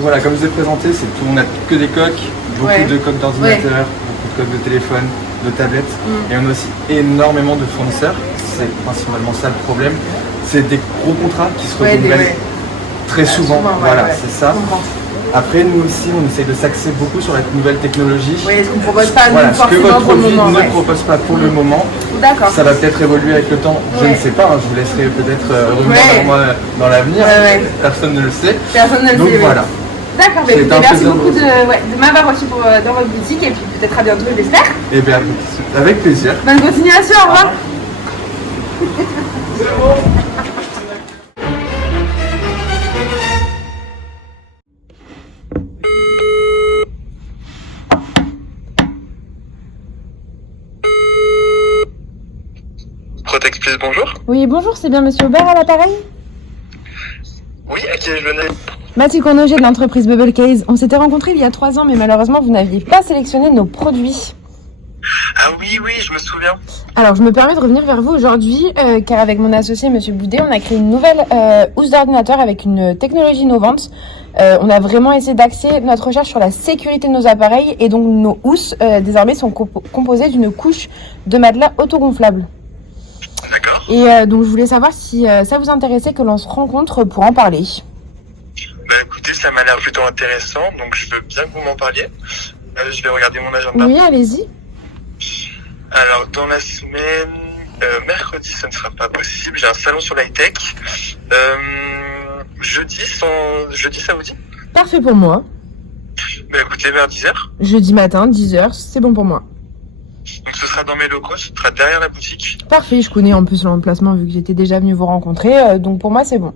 Donc voilà, comme je vous ai présenté, on n'a que des coques, beaucoup de coques d'ordinateur, beaucoup de coques de téléphone, de tablettes. Et on a aussi énormément de fournisseurs. C'est principalement ça le problème. C'est des gros contrats qui se renouvellent très souvent. Voilà, c'est ça. Après, nous aussi, on essaye de s'axer beaucoup sur la nouvelle technologie. Oui, ce qu'on ne propose pas ce que votre produit ne propose pas pour le moment. D'accord. Ça va peut-être évoluer avec le temps. Je ne sais pas, je vous laisserai peut-être revenir vers moi dans l'avenir. Personne ne le sait. Personne ne le sait. Donc voilà. D'accord, merci beaucoup de m'avoir reçu dans votre boutique et puis peut-être à bientôt, je l'espère. Et bien, avec plaisir. Bonne continuation, au revoir. Protexplice, bonjour. Oui, bonjour, c'est bien Monsieur Aubert à l'appareil? Oui, à qui je venais? Mathieu Cornoger de l'entreprise Bubble Case. On s'était rencontrés il y a 3 ans, mais malheureusement, vous n'aviez pas sélectionné nos produits. Ah oui, je me souviens. Alors, je me permets de revenir vers vous aujourd'hui, car avec mon associé Monsieur Boudet, on a créé une nouvelle housse d'ordinateur avec une technologie innovante. On a vraiment essayé d'axer notre recherche sur la sécurité de nos appareils, et donc nos housses, désormais, sont composées d'une couche de matelas autogonflable. D'accord. Et donc, je voulais savoir si ça vous intéressait que l'on se rencontre pour en parler. Bah écoutez, ça m'a l'air plutôt intéressant, donc je veux bien que vous m'en parliez. Je vais regarder mon agenda. Oui, allez-y. Alors, dans la semaine, mercredi, ça ne sera pas possible. J'ai un salon sur l'high-tech. Jeudi, ça vous dit? Parfait pour moi. Bah écoutez, vers 10h. Jeudi matin, 10h, c'est bon pour moi. Donc ce sera dans mes locaux, ce sera derrière la boutique. Parfait, je connais en plus l'emplacement vu que j'étais déjà venue vous rencontrer, donc pour moi c'est bon.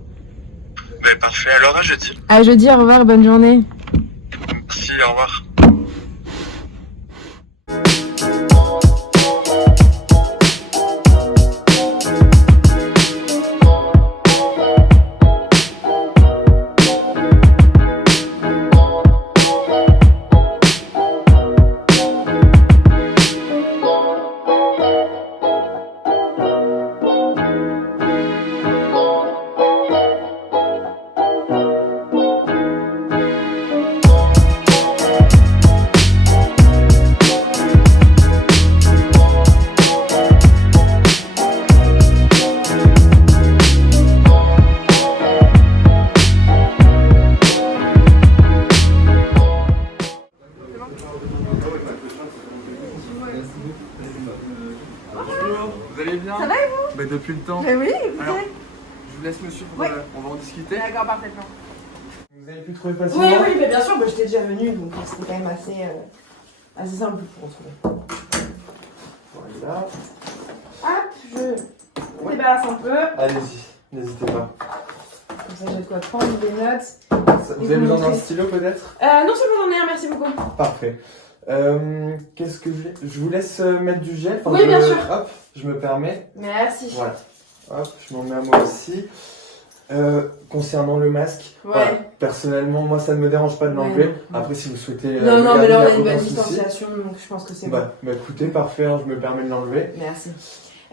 Bah parfait, alors à jeudi. À jeudi, au revoir, bonne journée. Merci, au revoir. Vous allez bien? Ça va et vous? Bah, depuis le temps. Oui, écoutez. Alors, je vous laisse me suivre, on va en discuter. D'accord, parfaitement. Vous avez pu trouver facilement? Oui, mais bien sûr, j'étais déjà venue, donc c'était quand même assez simple pour retrouver. Voilà. Hop, je débarrasse un peu. Allez-y, n'hésitez pas. Comme ça, j'ai de quoi prendre des notes. Vous avez besoin d'un stylo peut-être? Non, c'est bon, j'en ai un, merci beaucoup. Parfait. Qu'est-ce que je vous laisse mettre du gel? Oui, bien sûr. Hop, je me permets. Merci. Voilà. Hop, je m'en mets à moi aussi. Concernant le masque, voilà, personnellement, moi ça ne me dérange pas de l'enlever. Après, si vous souhaitez. Non, mais là on a une bonne souci. distanciation, donc je pense que c'est bon. Bah écoutez, parfait, je me permets de l'enlever. Merci.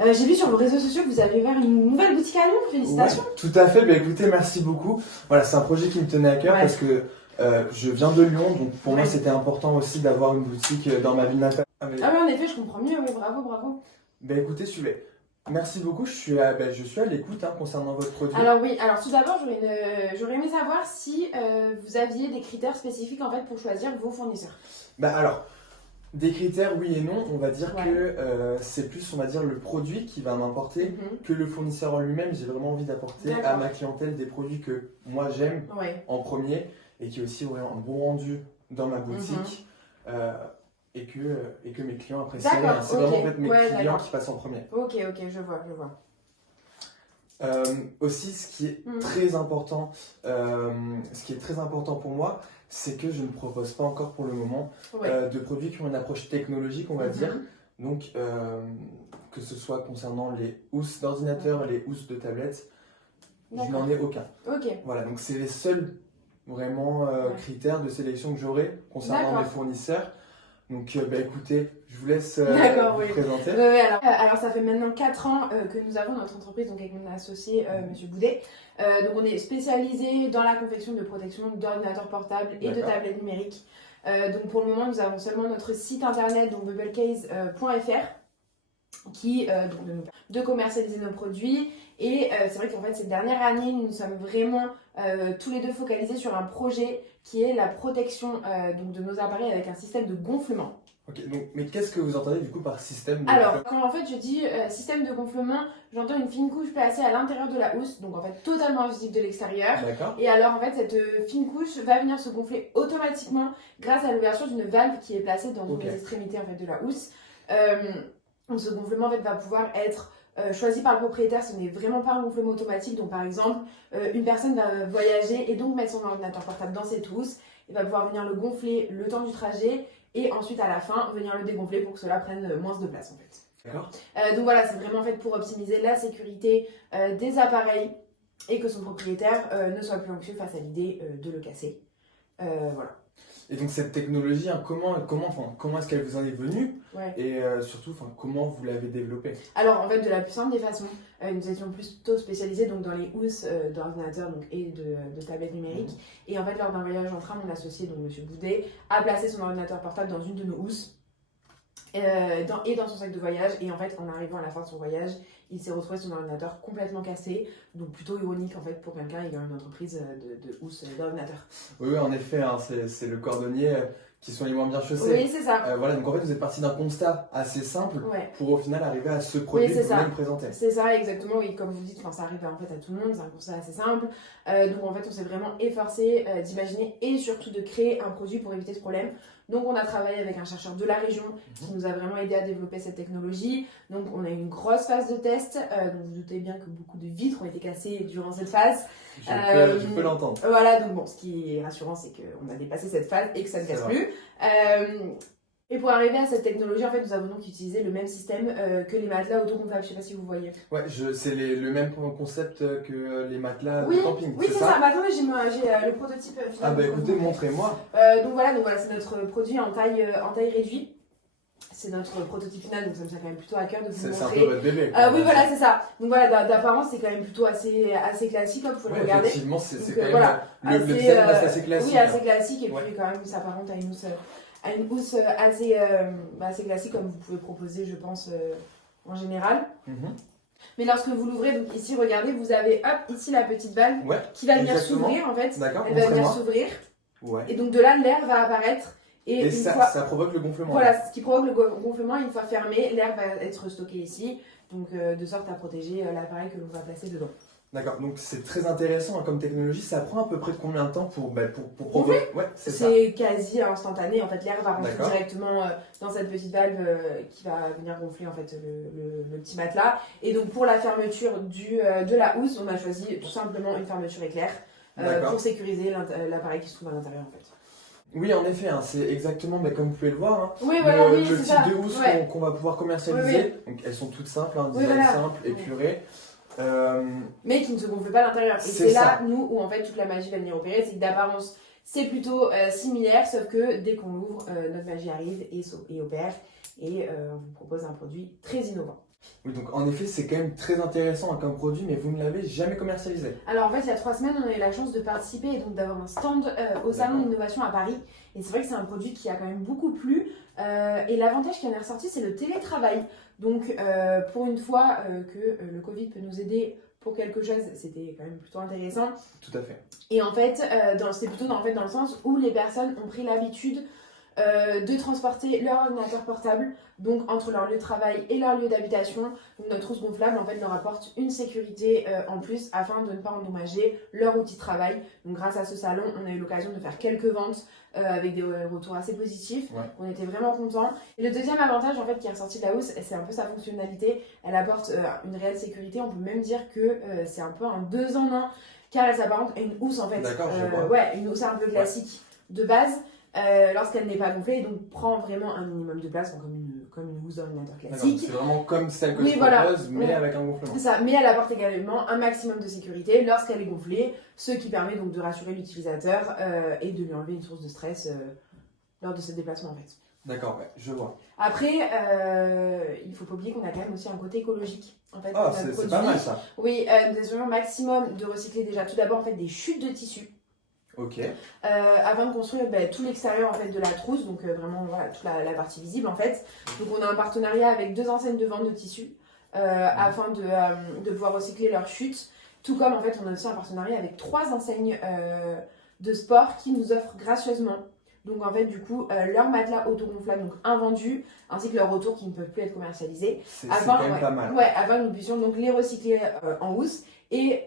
J'ai vu sur vos réseaux sociaux que vous avez ouvert une nouvelle boutique à Lyon, félicitations. Ouais, tout à fait, écoutez, merci beaucoup. Voilà, c'est un projet qui me tenait à cœur parce que je viens de Lyon, donc pour moi c'était important aussi d'avoir une boutique dans ma ville natale. Ah oui, en effet, je comprends mieux, oui, bravo. Écoutez, suivez. Merci beaucoup, je suis à l'écoute concernant votre produit. Alors oui, tout d'abord, j'aurais aimé savoir si vous aviez des critères spécifiques en fait pour choisir vos fournisseurs. Alors, des critères oui et non, on va dire que c'est plus on va dire le produit qui va m'importer que le fournisseur en lui-même. J'ai vraiment envie d'apporter à ma clientèle des produits que moi j'aime en premier et qui aussi auraient un bon rendu dans ma boutique. Et que mes clients apprécient. C'est vraiment en fait mes clients qui passent en premier. Ok, je vois. Aussi, ce qui est très important, pour moi, c'est que je ne propose pas encore pour le moment de produits qui ont une approche technologique, on va dire. Donc, que ce soit concernant les housses d'ordinateur, les housses de tablettes, je n'en ai aucun. Voilà, donc c'est les seuls vraiment critères de sélection que j'aurai concernant mes fournisseurs. Donc écoutez, je vous laisse D'accord, vous oui. présenter. Alors ça fait maintenant 4 ans que nous avons notre entreprise donc avec mon associé Monsieur Boudet. Donc on est spécialisé dans la confection de protection d'ordinateurs portables et de tablettes numériques. Donc pour le moment nous avons seulement notre site internet donc bubblecase.fr qui de commercialiser nos produits et c'est vrai qu'en fait cette dernière année nous sommes vraiment tous les deux focalisés sur un projet qui est la protection donc de nos appareils avec un système de gonflement. Ok, donc, mais qu'est-ce que vous entendez du coup par système de Alors, quand en fait je dis système de gonflement, j'entends une fine couche placée à l'intérieur de la housse, donc en fait totalement invisible de l'extérieur. D'accord. Et alors en fait cette fine couche va venir se gonfler automatiquement grâce à l'ouverture d'une valve qui est placée dans une des extrémités en fait de la housse. Donc ce gonflement en fait va pouvoir être choisi par le propriétaire, ce n'est vraiment pas un gonflement automatique. Donc par exemple, une personne va voyager et donc mettre son ordinateur portable dans cette housse et va pouvoir venir le gonfler le temps du trajet et ensuite à la fin venir le dégonfler pour que cela prenne moins de place en fait. D'accord. Donc voilà, c'est vraiment fait pour optimiser la sécurité des appareils et que son propriétaire ne soit plus anxieux face à l'idée de le casser. Voilà. Et donc cette technologie, hein, comment est-ce qu'elle vous en est venue et surtout comment vous l'avez développée? Alors en fait de la plus simple des façons, nous étions plutôt spécialisés donc, dans les housses d'ordinateurs et de tablettes numériques. Et en fait lors d'un voyage en train, mon associé, donc Monsieur Boudet, a placé son ordinateur portable dans une de nos housses dans son sac de voyage. Et en fait en arrivant à la fin de son voyage, il s'est retrouvé son ordinateur complètement cassé. Donc plutôt ironique en fait pour quelqu'un ayant une entreprise de housses d'ordinateurs. Oui, en effet, hein, c'est le cordonnier qui sont les moins bien chaussés. Oui, c'est ça. Voilà, donc en fait vous êtes parti d'un constat assez simple pour au final arriver à ce produit que vous me présentez. C'est ça, exactement, oui, comme vous dites, ça arrive en fait à tout le monde, c'est un constat assez simple. Donc en fait on s'est vraiment efforcé d'imaginer et surtout de créer un produit pour éviter ce problème. Donc on a travaillé avec un chercheur de la région qui nous a vraiment aidé à développer cette technologie. Donc on a eu une grosse phase de test, donc vous doutez bien que beaucoup de vitres ont été cassées durant cette phase. Je peux l'entendre. Voilà, donc bon, ce qui est rassurant c'est qu'on a dépassé cette phase et que ça ne casse plus. Et pour arriver à cette technologie, en fait, nous avons donc utilisé le même système que les matelas autogonflables. Je ne sais pas si vous voyez. Ouais, c'est le même concept que les matelas de camping. Oui, c'est ça. Bah, attendez, j'ai le prototype final. Ah bah écoutez, montrez-moi. Donc voilà, c'est notre produit en taille réduite. C'est notre prototype final, donc ça me tient quand même plutôt à cœur de vous montrer. C'est un peu votre bébé. Oui, voilà, c'est ça. Donc voilà, d'apparence, c'est quand même plutôt assez classique, vous pouvez le regarder. Effectivement, c'est quand même le design reste assez classique. Oui, assez classique, et puis quand même, il s'apparente à une housse assez classique, comme vous pouvez proposer, je pense, en général. Mais lorsque vous l'ouvrez, donc ici, regardez, vous avez ici la petite valve qui va venir s'ouvrir en fait. Elle va venir s'ouvrir. Et donc de là, l'air va apparaître. Et ça provoque le gonflement. Voilà, ce qui provoque le gonflement, une fois fermé, l'air va être stocké ici, donc de sorte à protéger l'appareil que l'on va placer dedans. D'accord, donc c'est très intéressant hein, comme technologie. Ça prend à peu près combien de temps pour gonfler? Ouais, c'est quasi instantané. En fait, l'air va rentrer directement dans cette petite valve qui va venir gonfler en fait le petit matelas. Et donc pour la fermeture de la housse, on a choisi tout simplement une fermeture éclair pour sécuriser l'appareil qui se trouve à l'intérieur en fait. Oui, en effet, hein, c'est exactement comme vous pouvez le voir, hein, le type de housse qu'on va pouvoir commercialiser. Donc, elles sont toutes simples, design simple, épuré. Mais qui ne se gonfle pas à l'intérieur. Et c'est là, nous, où en fait toute la magie va venir opérer. C'est que d'apparence, c'est plutôt similaire, sauf que dès qu'on l'ouvre, notre magie arrive et opère. Et on vous propose un produit très innovant. Oui, donc en effet, c'est quand même très intéressant comme produit, mais vous ne l'avez jamais commercialisé. Alors en fait, il y a 3 semaines, on a eu la chance de participer et donc d'avoir un stand au Salon d'Innovation à Paris. Et c'est vrai que c'est un produit qui a quand même beaucoup plu. Et l'avantage qui en est ressorti, c'est le télétravail. Donc pour une fois que le Covid peut nous aider pour quelque chose, c'était quand même plutôt intéressant. Tout à fait. Et en fait, c'est plutôt dans le sens où les personnes ont pris l'habitude de transporter leur ordinateur portable donc entre leur lieu de travail et leur lieu d'habitation. Donc notre housse gonflable en fait leur apporte une sécurité en plus afin de ne pas endommager leur outil de travail. Donc grâce à ce salon, on a eu l'occasion de faire quelques ventes avec des retours assez positifs. On était vraiment contents. Et le deuxième avantage en fait qui est ressorti de la housse, c'est un peu sa fonctionnalité. Elle apporte une réelle sécurité. On peut même dire que c'est un peu un 2 en 1 car elle s'apparente à une housse en fait. Une housse un peu classique de base. Lorsqu'elle n'est pas gonflée et donc prend vraiment un minimum de place comme une housse d'ordinateur classique. C'est vraiment comme celle que je propose, mais avec un gonflement. Ça, mais elle apporte également un maximum de sécurité lorsqu'elle est gonflée, ce qui permet donc de rassurer l'utilisateur et de lui enlever une source de stress lors de ce déplacement en fait. D'accord, ouais, je vois. Après, il faut pas oublier qu'on a quand même aussi un côté écologique. En fait, Ah, notre c'est pas mal ça. Oui, nous essayons au maximum de recycler déjà tout d'abord en fait des chutes de tissu. Ok. Afin de construire tout l'extérieur en fait de la trousse, donc vraiment voilà, toute la partie visible en fait. Donc on a un partenariat avec 2 enseignes de vente de tissus afin de pouvoir recycler leurs chutes. Tout comme en fait on a aussi un partenariat avec 3 enseignes de sport qui nous offrent gracieusement. Donc en fait du coup leurs matelas autogonflables donc invendus ainsi que leurs retours qui ne peuvent plus être commercialisés. C'est quand même pas mal. Ouais, afin que nous puissions donc les recycler en housse. Et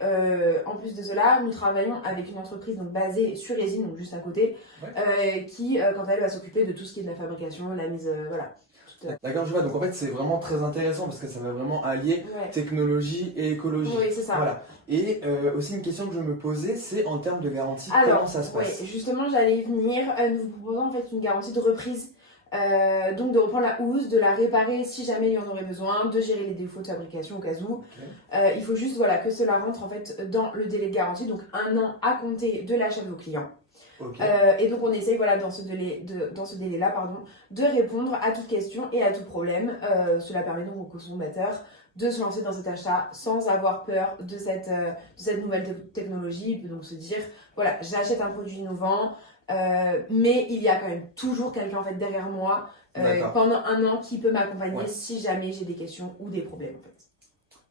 en plus de cela, nous travaillons avec une entreprise donc, basée sur Résine, donc juste à côté, qui, quant à elle, va s'occuper de tout ce qui est de la fabrication, la mise, voilà. D'accord, je vois. Donc en fait, c'est vraiment très intéressant parce que ça va vraiment allier technologie et écologie. Oui, c'est ça. Voilà. Et aussi une question que je me posais, c'est en termes de garantie, comment ça se passe? Oui, justement, j'allais y venir. Nous vous proposons en fait une garantie de reprise. Donc de reprendre la housse, de la réparer si jamais il y en aurait besoin, de gérer les défauts de fabrication au cas où. Il faut juste voilà, que cela rentre en fait dans le délai de garantie, donc 1 an à compter de l'achat de vos clients. Et donc on essaye voilà, dans ce délai-là de répondre à toute question et à tout problème. Cela permet donc aux consommateurs de se lancer dans cet achat sans avoir peur de cette nouvelle technologie. Il peut donc se dire, voilà, j'achète un produit innovant, mais il y a quand même toujours quelqu'un en fait, derrière moi pendant 1 an qui peut m'accompagner si jamais j'ai des questions ou des problèmes. En fait.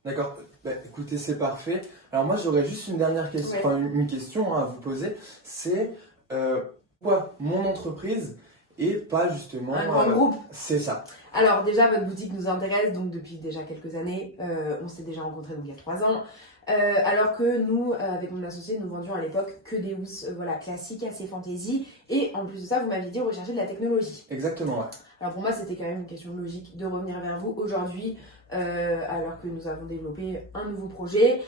D'accord, bah, écoutez, c'est parfait. Alors moi j'aurais juste une dernière question, enfin une question à vous poser, c'est pourquoi mon entreprise et pas justement un grand groupe? C'est ça. Alors déjà votre boutique nous intéresse donc depuis déjà quelques années, on s'est déjà rencontrés donc il y a 3 ans. Alors que nous, avec mon associé, nous vendions à l'époque que des housses classiques, assez fantaisie. Et en plus de ça, vous m'aviez dit rechercher de la technologie. Exactement, ouais. Alors pour moi, c'était quand même une question logique de revenir vers vous aujourd'hui, alors que nous avons développé un nouveau projet.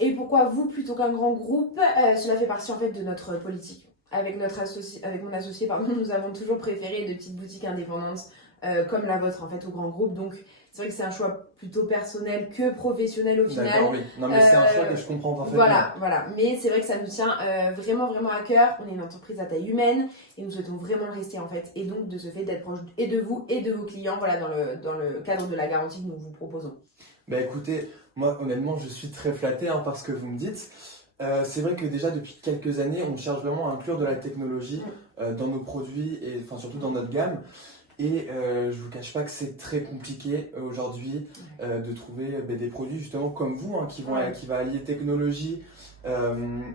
Et pourquoi vous plutôt qu'un grand groupe? Cela fait partie en fait de notre politique. Avec mon associé, nous avons toujours préféré de petites boutiques indépendantes comme la vôtre en fait au grand groupe. Donc c'est vrai que c'est un choix plutôt personnel que professionnel au final. D'accord, oui. Non mais c'est un choix que je comprends parfaitement. Voilà. Mais c'est vrai que ça nous tient vraiment à cœur. On est une entreprise à taille humaine et nous souhaitons vraiment le rester en fait. Et donc de ce fait d'être proche et de vous et de vos clients voilà, dans le cadre de la garantie que nous vous proposons. Bah écoutez, moi honnêtement je suis très flatté par ce que vous me dites. C'est vrai que déjà depuis quelques années on cherche vraiment à inclure de la technologie dans nos produits et enfin surtout dans notre gamme. Et je vous cache pas que c'est très compliqué aujourd'hui de trouver des produits justement comme vous qui va allier technologie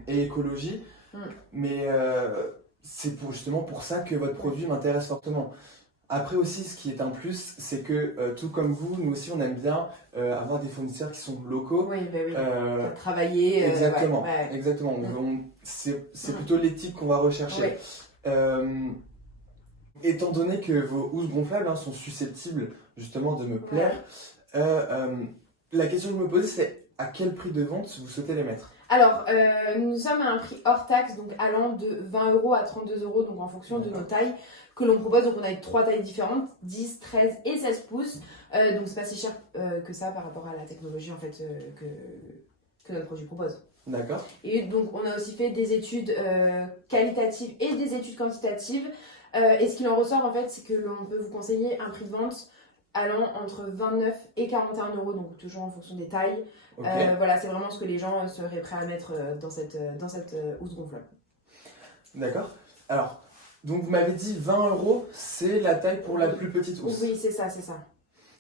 et écologie. Mais c'est justement pour ça que votre produit m'intéresse fortement. Après aussi, ce qui est un plus, c'est que tout comme vous, nous aussi on aime bien avoir des fournisseurs qui sont locaux. Oui. Travailler. Exactement. Exactement. C'est plutôt l'éthique qu'on va rechercher. Étant donné que vos housses gonflables sont susceptibles justement de me plaire, la question que je me pose c'est à quel prix de vente vous souhaitez les mettre? Alors, nous sommes à un prix hors taxe, donc allant de 20 € à 32 €, donc en fonction de nos tailles que l'on propose. Donc on a 3 tailles différentes, 10, 13 et 16 pouces. Donc c'est pas si cher que ça par rapport à la technologie en fait que notre produit propose. D'accord. Et donc on a aussi fait des études qualitatives et des études quantitatives. Et ce qu'il en ressort en fait, c'est que l'on peut vous conseiller un prix de vente allant entre 29 et 41 €, donc toujours en fonction des tailles. Voilà, c'est vraiment ce que les gens seraient prêts à mettre dans cette housse gonflable. D'accord. Alors, donc vous m'avez dit 20 €, c'est la taille pour la plus petite housse. Oui, c'est ça.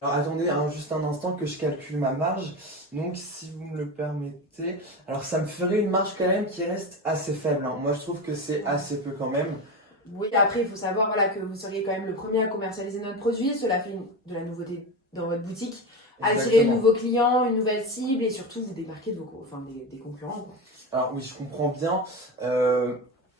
Alors attendez juste un instant que je calcule ma marge. Donc si vous me le permettez, alors ça me ferait une marge quand même qui reste assez faible. Moi je trouve que c'est assez peu quand même. Oui, après il faut savoir que vous seriez quand même le premier à commercialiser notre produit. Cela fait de la nouveauté dans votre boutique. Attirer de nouveaux clients, une nouvelle cible et surtout vous démarquer des concurrents. Quoi. Alors oui, je comprends bien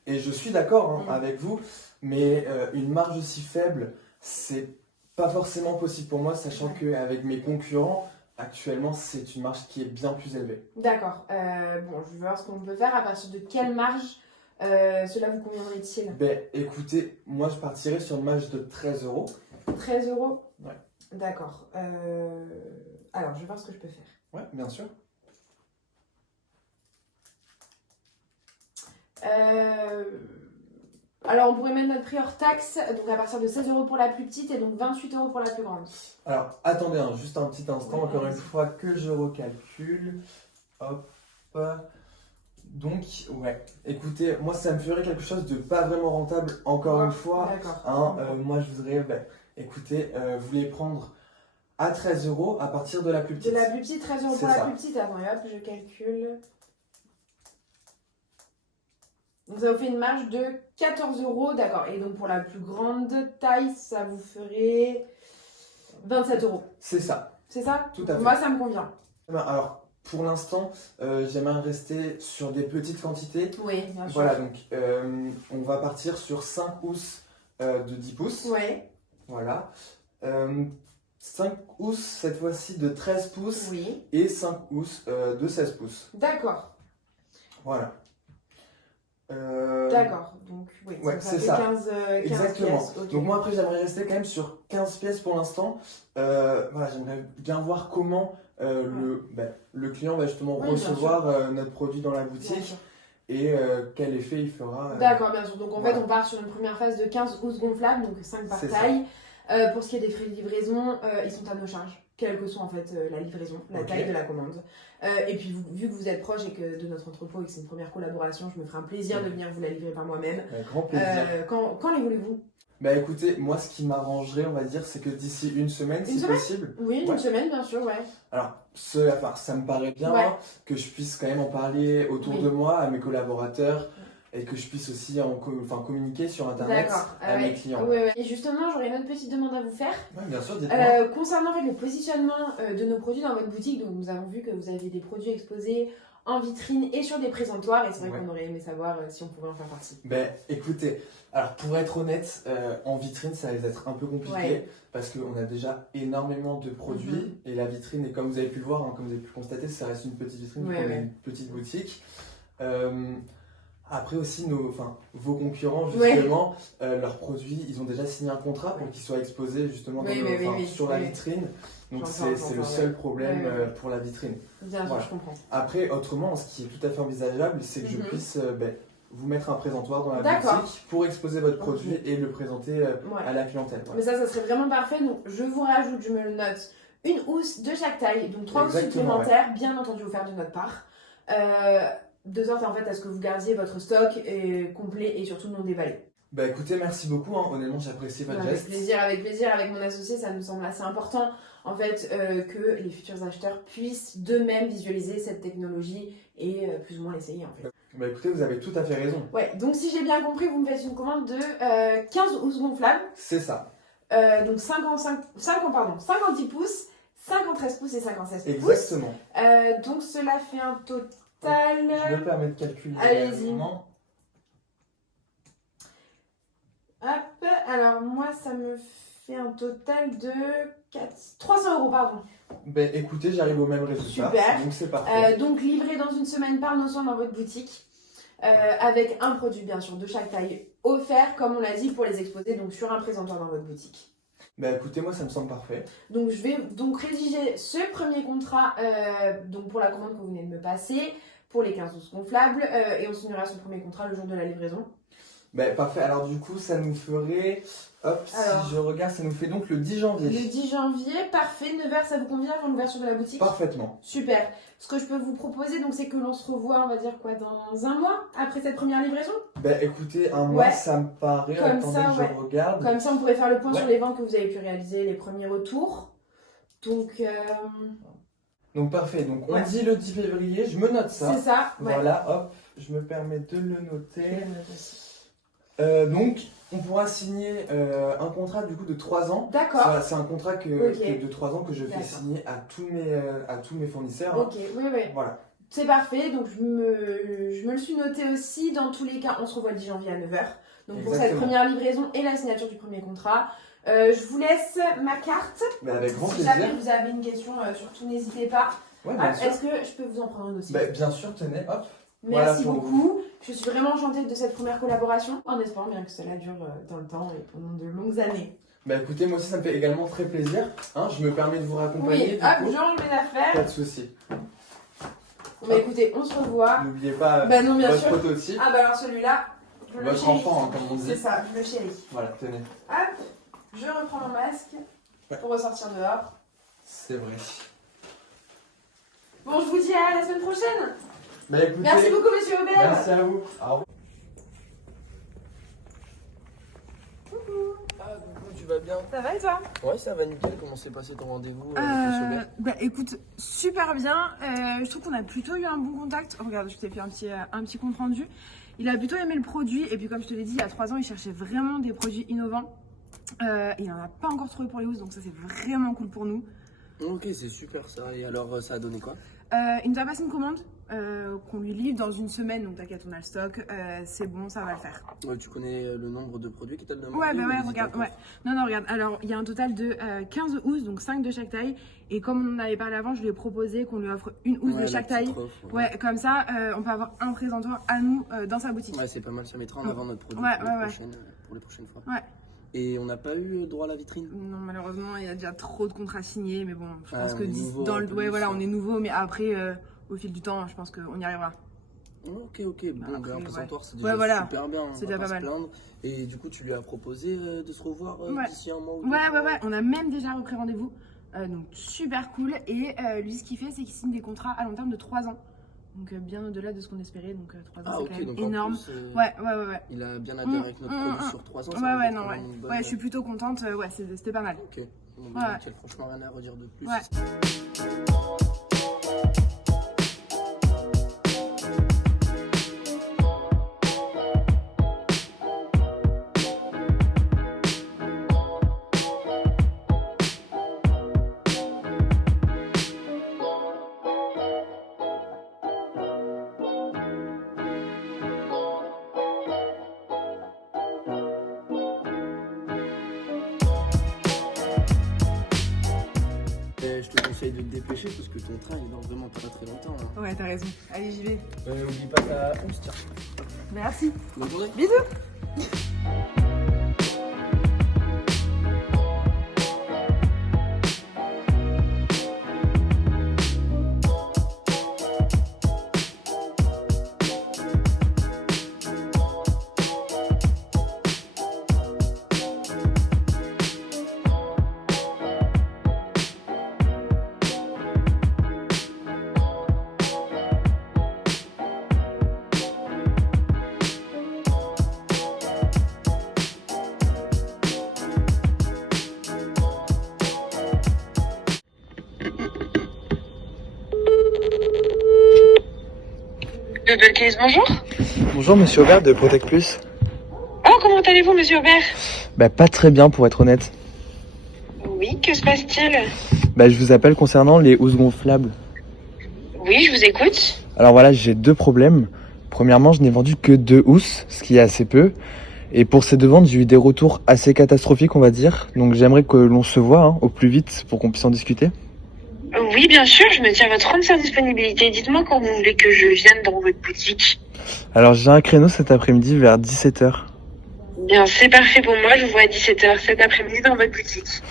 et je suis d'accord avec vous, mais une marge aussi faible, c'est pas forcément possible pour moi, sachant qu'avec mes concurrents, actuellement, c'est une marge qui est bien plus élevée. D'accord. Je vais voir ce qu'on peut faire. À partir de quelle marge cela vous conviendrait-il? Écoutez, moi je partirais sur une marge de 13 €. 13 €? Ouais. D'accord. Alors, je vais voir ce que je peux faire. Ouais, bien sûr. Alors on pourrait mettre notre prix hors taxe, donc à partir de 16 € pour la plus petite et donc 28 € pour la plus grande. Alors attendez, hein, juste un petit instant, Oui, encore vas-y. une fois que je recalcule. Hop. Donc, ouais, écoutez, moi ça me ferait quelque chose de pas vraiment rentable, encore une fois. D'accord. Hein, moi je voudrais, écoutez, vous les prendre à 13 € à partir de la plus De petite. la plus petite, 13 € C'est pour la ça. plus petite. Attends, hop, je calcule. Donc ça vous fait une marge de 14 €, d'accord. Et donc pour la plus grande taille, ça vous ferait 27 €. C'est ça, C'est ça? tout à fait. Moi, ça me convient. Alors, pour l'instant, j'aimerais rester sur des petites quantités. Oui, bien sûr. Voilà, donc on va partir sur 5 housses de 10 pouces. Ouais, Voilà. 5 housses cette fois-ci de 13 pouces oui. et 5 housses de 16 pouces. D'accord. Voilà. D'accord. Donc, oui, ouais, donc c'est fait ça. 15 Exactement. pièces. Ok. Donc moi après j'aimerais rester quand même sur 15 pièces pour l'instant. Voilà, j'aimerais bien voir comment le client va justement Oui, bien recevoir notre produit dans la Bien boutique sûr. et quel effet il fera. D'accord, bien sûr. Donc en voilà. fait, on part sur une première phase de 15 housses gonflables, donc 5 par C'est taille. Pour ce qui est des frais de livraison, ils sont à nos charges, quelle que soit en fait la livraison, la Ok. taille de la commande. Et puis vu que vous êtes proche et que de notre entrepôt et que c'est une première collaboration, je me ferai un plaisir de venir vous la livrer par moi-même. Avec grand plaisir. Quand les voulez-vous? Bah écoutez, moi ce qui m'arrangerait, on va dire, c'est que d'ici une semaine, Une si semaine possible. Oui, Ouais. une semaine, bien sûr, ouais. Alors, ça me paraît bien Ouais. que je puisse quand même en parler autour Oui. de moi, à mes collaborateurs, et que je puisse aussi communiquer sur Internet D'accord. à mes clients. Ouais. Et justement, j'aurais une autre petite demande à vous faire. Ouais, bien sûr, dites-moi. Concernant en fait, le positionnement de nos produits dans votre boutique, donc nous avons vu que vous avez des produits exposés en vitrine et sur des présentoirs, et c'est vrai Ouais. qu'on aurait aimé savoir si on pouvait en faire partie. Ben écoutez, alors pour être honnête, en vitrine ça risque d'être un peu compliqué Ouais. parce qu'on a déjà énormément de produits et la vitrine, et comme vous avez pu le voir, hein, comme vous avez pu le constater, ça reste une petite vitrine, Ouais, comme ouais. une petite boutique. Après aussi, vos concurrents, Ouais. justement, leurs produits, ils ont déjà signé un contrat pour qu'ils soient exposés justement Oui, oui, sur la oui. vitrine. Donc J'entends, c'est le ouais. seul problème Ouais, ouais. pour la vitrine. Bien sûr, Voilà. je comprends. Après, autrement, ce qui est tout à fait envisageable, c'est que je Mhm. puisse vous mettre un présentoir dans la D'accord. boutique pour exposer votre Ok. produit et le présenter Ouais. à la clientèle. Voilà. Mais ça serait vraiment parfait. Donc, je vous rajoute, je me le note, une housse de chaque taille, donc 3 housses Exactement, supplémentaires, bien entendu offertes de notre part. De sorte en fait à ce que vous gardiez votre stock complet et surtout non déballé. Bah écoutez, merci beaucoup, hein. Honnêtement j'apprécie votre Avec geste. plaisir, avec plaisir. Avec mon associé, ça nous semble assez important en fait que les futurs acheteurs puissent d'eux-mêmes visualiser cette technologie et plus ou moins l'essayer en fait. Bah écoutez, vous avez tout à fait raison. Ouais, donc si j'ai bien compris, vous me faites une commande de 15 housses gonflables. C'est ça. Donc 50 pouces, 5 en 13 pouces et 5 en 16 pouces. Exactement. Donc cela fait un total... Je me permets de calculer. Allez-y. également. Hop, alors moi ça me fait un total de 300 €, pardon. Bah écoutez, j'arrive au même résultat. Super. Donc c'est parfait. Donc livré dans une semaine par nos soins dans votre boutique. Avec un produit bien sûr de chaque taille offert, comme on l'a dit, pour les exposer donc sur un présentoir dans votre boutique. Bah écoutez, moi ça me semble parfait. Donc je vais donc rédiger ce premier contrat donc pour la commande que vous venez de me passer, pour les 15 housses gonflables, et on signera son premier contrat le jour de la livraison. Bah parfait, alors du coup ça nous ferait, Alors. si je regarde, ça nous fait donc le 10 janvier. Le 10 janvier, parfait, 9h, ça vous convient avant l'ouverture de la boutique? Parfaitement. Super. Ce que je peux vous proposer, donc, c'est que l'on se revoit, on va dire quoi, dans un mois après cette première livraison? Bah écoutez, un mois Ouais. ça me paraît, Comme attendez ça, que ouais. je regarde. Comme ça, on pourrait faire le point Ouais. sur les ventes que vous avez pu réaliser, les premiers retours. Donc, Donc parfait, donc on Ouais. dit le 10 février, je me note ça. c'est ça. Ouais. Voilà, hop, je me permets de le Je noter. vais le noter aussi. Donc on pourra signer un contrat du coup de 3 ans. D'accord. C'est un contrat Ok. de 3 ans que je fais D'accord. signer à tous mes fournisseurs. hein. Ok, oui, oui. Voilà. C'est parfait, donc je me le suis noté aussi. Dans tous les cas, on se revoit le 10 janvier à 9h. Donc pour cette Exactement. première livraison et la signature du premier contrat. Je vous laisse ma carte. Mais avec grand Si plaisir. jamais vous avez une question, surtout n'hésitez pas. Ouais, Ah, bien sûr. est-ce que je peux vous en prendre un aussi? Bah, bien sûr, tenez, hop. Merci voilà pour beaucoup. Je suis vraiment enchantée de cette première collaboration, en espérant bien que cela dure dans le temps et pendant de longues années. Bah écoutez, moi aussi ça me fait également très plaisir. Hein, je me permets de vous raccompagner. Oui, du hop, coup. je range mes affaires. Pas de souci. Bon, bah écoutez, on se revoit. N'oubliez pas Bah non, bien votre sûr. prototype. Ah bah alors celui-là, Je le Votre chéris. enfant, hein, comme on dit. C'est ça, je le chéris. Voilà, tenez. Hop, je reprends mon masque pour ressortir dehors. C'est vrai. Bon, je vous dis à la semaine prochaine. Bah écoutez, Merci beaucoup, monsieur Aubert. merci à vous. Au revoir. Ah, coucou, tu vas bien? Ça va et toi? Ouais, ça va nickel. Comment s'est passé ton rendez-vous avec Monsieur Aubert? Bah écoute, super bien. Je trouve qu'on a plutôt eu un bon contact. Regarde, je t'ai fait un petit compte rendu. Il a plutôt aimé le produit. Et puis comme je te l'ai dit, il y a 3 ans, il cherchait vraiment des produits innovants. Il n'en a pas encore trouvé pour les housses, donc ça c'est vraiment cool pour nous. Ok, c'est super ça. Et alors, ça a donné quoi? Il nous a passé une commande qu'on lui livre dans une semaine, donc t'inquiète, on a le stock. C'est bon, ça va le faire. Ouais, tu connais le nombre de produits qui t'a demandé? Ouais, bah ou ouais, les regarde, items ouais. Non, regarde. Alors, il y a un total de 15 housses, donc 5 de chaque taille. Et comme on en avait parlé avant, je lui ai proposé qu'on lui offre une housse Ouais, de la chaque petite taille. offre, Ouais, comme ça, on peut avoir un présentoir à nous dans sa boutique. Ouais, c'est pas mal. Ça mettra en avant notre produit Ouais, pour, ouais, les ouais. pour les prochaines fois. Ouais. Et on n'a pas eu droit à la vitrine? Non, malheureusement, il y a déjà trop de contrats signés, mais bon, je Ah, pense que on est nouveau, dans en le. plus, Ouais, voilà, hein. on est nouveau, mais après, au fil du temps, je pense qu'on y arrivera. Ok. Bon, Après, un ouais. présentoir, c'est Ouais, déjà voilà. super bien. C'est On va déjà pas se mal. plaindre. Et du coup, tu lui as proposé de se revoir Ouais. d'ici un mois ou deux? Ouais, on a même déjà repris rendez-vous. Donc, super cool. Et lui, ce qu'il fait, c'est qu'il signe des contrats à long terme de 3 ans. Donc, bien au-delà de ce qu'on espérait. Donc, 3 ans, Ah, c'est ok, quand même donc en énorme. plus, Ouais. il a bien adhéré avec notre produit sur 3 ans. ça va Ouais, être non, vraiment une bonne- ouais, je suis plutôt contente. Ouais, c'était pas mal. Ok. Bon, Ouais. bah, nickel, franchement, rien à redire de plus. Ouais. Et je te conseille de te dépêcher parce que ton train il est dans vraiment pas très longtemps. Là. Ouais, t'as raison. Allez, j'y vais. Oublie pas ta housse, tiens. Merci. Bonne journée. Bisous. Bonjour. Bonjour, monsieur Aubert de Protect Plus. Oh, comment allez-vous, monsieur Aubert? Bah, pas très bien pour être honnête. Oui, que se passe-t-il? Bah, je vous appelle concernant les housses gonflables. Oui, je vous écoute. Alors voilà, j'ai 2 problèmes. Premièrement, je n'ai vendu que 2 housses, ce qui est assez peu. Et pour ces 2 ventes, j'ai eu des retours assez catastrophiques, on va dire. Donc j'aimerais que l'on se voit au plus vite pour qu'on puisse en discuter. Oui, bien sûr, je me tiens à votre entière disponibilité. Dites-moi quand vous voulez que je vienne dans votre boutique. Alors j'ai un créneau cet après-midi vers 17h. Bien, c'est parfait pour moi. Je vous vois à 17h cet après-midi dans votre boutique.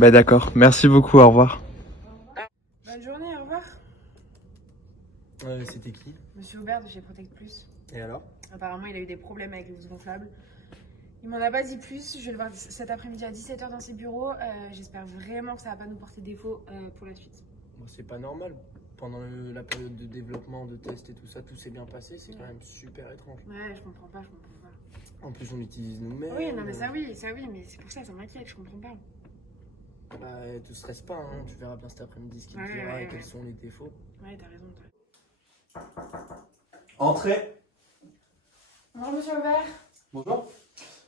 Bah d'accord, merci beaucoup, au revoir. Bonne journée, au revoir. C'était qui? Monsieur Aubert de chez Protect Plus. Et alors? Apparemment, il a eu des problèmes avec les housses gonflables. Il m'en a pas dit plus. Je vais le voir cet après-midi à 17h dans ses bureaux. J'espère vraiment que ça va pas nous porter défaut pour la suite. Bon, c'est pas normal. Pendant la période de développement, de test et tout ça, tout s'est bien passé. C'est quand même super étrange. Ouais, je comprends pas, je comprends pas. En plus, on utilise nous-mêmes. Oui, non, mais ça oui, mais c'est pour ça, ça m'inquiète, je comprends pas. Bah, te stresse pas, hein. Tu verras bien cet après-midi ce qu'il Ouais, dira ouais, et ouais. quels sont les défauts. Ouais, t'as raison, Entrez. Bonjour, monsieur Aubert. Bonjour.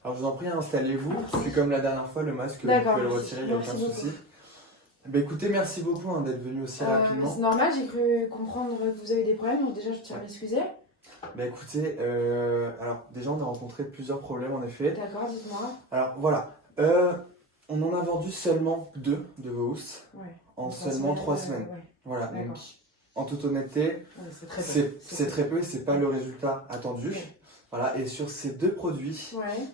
Alors je vous en prie, installez-vous. C'est comme la dernière fois, le masque, vous D'accord, pouvez le retirer, il n'y a merci aucun beaucoup. souci. Bah écoutez, merci beaucoup d'être venu aussi rapidement. C'est normal, j'ai cru comprendre que vous avez des problèmes, donc déjà je tiens à m'excuser. Bah écoutez, alors déjà on a rencontré plusieurs problèmes en effet. D'accord, dites-moi. Alors voilà, on en a vendu seulement 2 de vos housses Ouais. en seulement 3 semaines. Ouais. Voilà, D'accord. donc en toute honnêteté, Ouais, c'est très peu. c'est très peu et c'est pas le résultat attendu. Ouais. Voilà, et sur ces 2 produits, Ouais.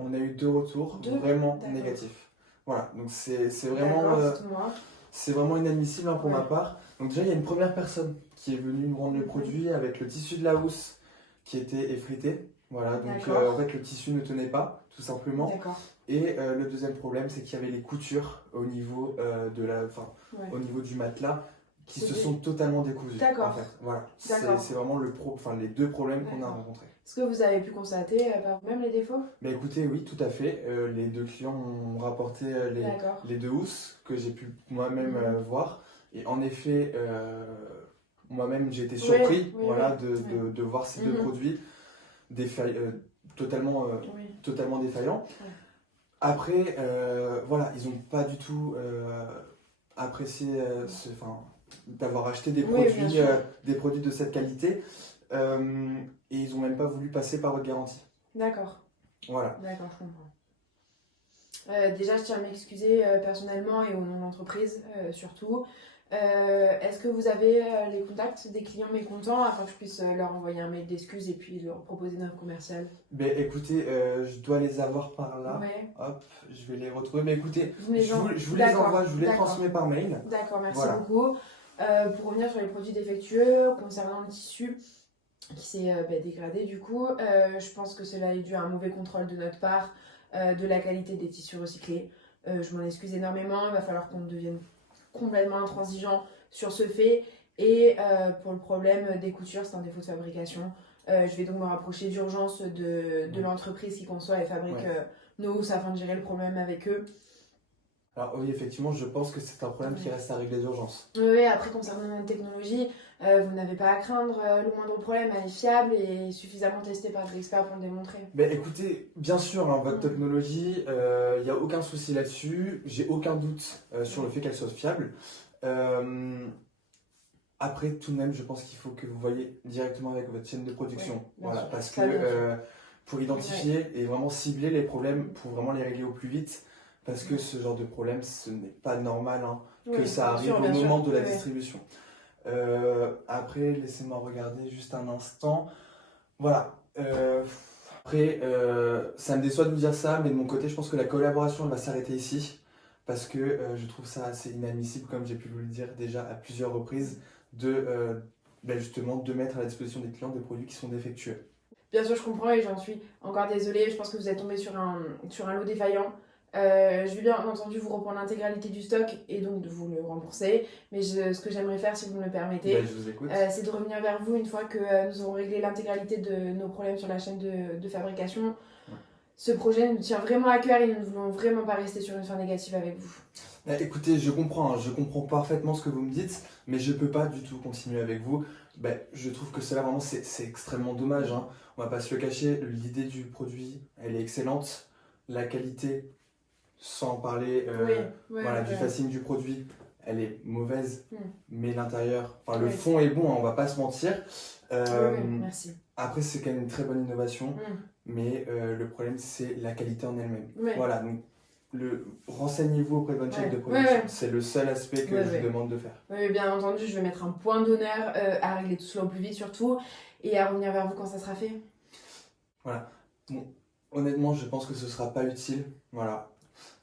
on a eu 2 retours vraiment D'accord. négatifs. Voilà, donc c'est vraiment, D'accord, dites-moi. c'est vraiment inadmissible pour Ouais. ma part. Donc déjà, il y a une première personne qui est venue me rendre le Mhm. produit avec le tissu de la housse qui était effrité. Voilà, donc D'accord. en fait le tissu ne tenait pas, tout simplement. D'accord. Et le deuxième problème, c'est qu'il y avait les coutures au niveau, Ouais. au niveau du matelas qui se C'était- sont totalement décousues. D'accord. En fait. Voilà, D'accord. c'est vraiment les deux problèmes qu'on a D'accord. rencontrés. Est-ce que vous avez pu constater par vous-même les défauts? Mais écoutez, oui, tout à fait. Les deux clients m'ont rapporté D'accord. les deux housses que j'ai pu moi-même Mhm. voir. Et en effet, moi-même, j'ai été surpris oui, voilà, oui. de voir ces deux Mhm. produits totalement, Oui. totalement défaillants. Ouais. Après, voilà, ils n'ont pas du tout apprécié d'avoir acheté des Oui, bien produits, sûr. des produits de cette qualité. Et ils n'ont même pas voulu passer par votre garantie. D'accord. Voilà. D'accord, je comprends. Déjà, je tiens à m'excuser personnellement et au nom de l'entreprise surtout. Est-ce que vous avez les contacts des clients mécontents afin que je puisse leur envoyer un mail d'excuses et puis leur proposer une offre commerciale? Ben écoutez, je dois les avoir par là. Ouais. Hop, je vais les retrouver. Mais écoutez, Vous me les je vous les D'accord, envoie, je vous les d'accord. transmets par mail. D'accord, merci Voilà. beaucoup. Pour revenir sur les produits défectueux, concernant le tissu qui s'est dégradé du coup, je pense que cela est dû à un mauvais contrôle de notre part de la qualité des tissus recyclés. Je m'en excuse énormément, il va falloir qu'on devienne complètement intransigeant sur ce fait. Et pour le problème des coutures, c'est un défaut de fabrication. Je vais donc me rapprocher d'urgence de l'entreprise qui conçoit et fabrique nos housses afin de gérer le problème avec eux. Alors oui, effectivement, je pense que c'est un problème qui reste à régler d'urgence. Oui, après concernant notre technologie, vous n'avez pas à craindre le moindre problème, elle est fiable et suffisamment testée par des experts pour le démontrer. Ben écoutez, bien sûr, hein, votre technologie, il n'y a aucun souci là-dessus. J'ai aucun doute sur le fait qu'elle soit fiable. Après, tout de même, je pense qu'il faut que vous voyez directement avec votre chaîne de production. Oui, bien Voilà, sûr. parce que Ça, bien sûr. pour identifier et vraiment cibler les problèmes, pour vraiment les régler au plus vite, parce que ce genre de problème, ce n'est pas normal hein, que Oui, ça bien arrive sûr, au bien sûr. moment de la Oui, oui. distribution. Après, laissez-moi regarder juste un instant. Voilà. Après, ça me déçoit de vous dire ça, mais de mon côté, je pense que la collaboration elle va s'arrêter ici. Parce que je trouve ça assez inadmissible, comme j'ai pu vous le dire déjà à plusieurs reprises, justement de mettre à la disposition des clients des produits qui sont défectueux. Bien sûr, je comprends et j'en suis encore désolée. Je pense que vous êtes tombé sur un lot défaillant. Je vais bien entendu vous reprendre l'intégralité du stock et donc de vous le rembourser. Mais ce que j'aimerais faire, si vous me le permettez, Je vous écoute. c'est de revenir vers vous une fois que nous aurons réglé l'intégralité de nos problèmes sur la chaîne de fabrication. Ouais. Ce projet nous tient vraiment à cœur et nous ne voulons vraiment pas rester sur une fin négative avec vous. Écoutez, je comprends parfaitement ce que vous me dites, mais je ne peux pas du tout continuer avec vous. Je trouve que cela vraiment c'est extrêmement dommage. Hein. On va pas se le cacher, l'idée du produit, elle est excellente. La qualité, sans parler du facing du produit, elle est mauvaise, mais l'intérieur, le fond est bon, hein, on va pas se mentir. Merci. Après, c'est quand même une très bonne innovation, mais le problème, c'est la qualité en elle-même. Ouais. Voilà, donc renseignez-vous auprès de votre chef de production. C'est le seul aspect que je vous demande de faire. Oui, bien entendu, je vais mettre un point d'honneur à régler tout cela au plus vite surtout et à revenir vers vous quand ça sera fait. Voilà. Bon, honnêtement, je pense que ce sera pas utile. Voilà.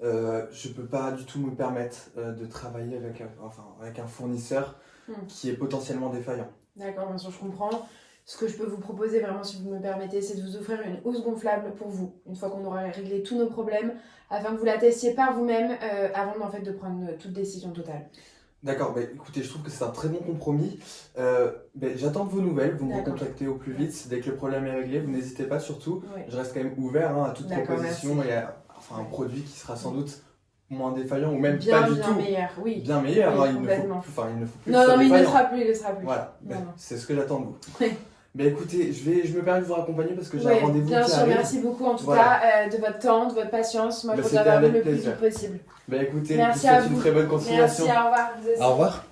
Je peux pas du tout me permettre de travailler avec un fournisseur qui est potentiellement défaillant. D'accord, bien sûr, je comprends. Ce que je peux vous proposer vraiment, si vous me permettez, c'est de vous offrir une housse gonflable pour vous, une fois qu'on aura réglé tous nos problèmes, afin que vous la testiez par vous-même avant de prendre toute décision totale. D'accord, écoutez, je trouve que c'est un très bon compromis. J'attends de vos nouvelles, vous me recontactez au plus vite. Dès que le problème est réglé, vous n'hésitez pas surtout. Oui. Je reste quand même ouvert à toute proposition et à un produit qui sera sans doute moins défaillant ou même pas du tout. Meilleur, oui. Bien meilleur, Oui, il ne faut plus. Non, mais il ne sera plus, Voilà, non. c'est ce que j'attends de vous. Écoutez, je me permets de vous raccompagner parce que j'ai un rendez-vous qui bien sûr, arrive. merci beaucoup en tout cas de votre temps, de votre patience. Moi, je reviens vers vous le plus vite possible. Écoutez, merci je vous souhaite une très bonne continuation. Merci, au revoir. Au revoir.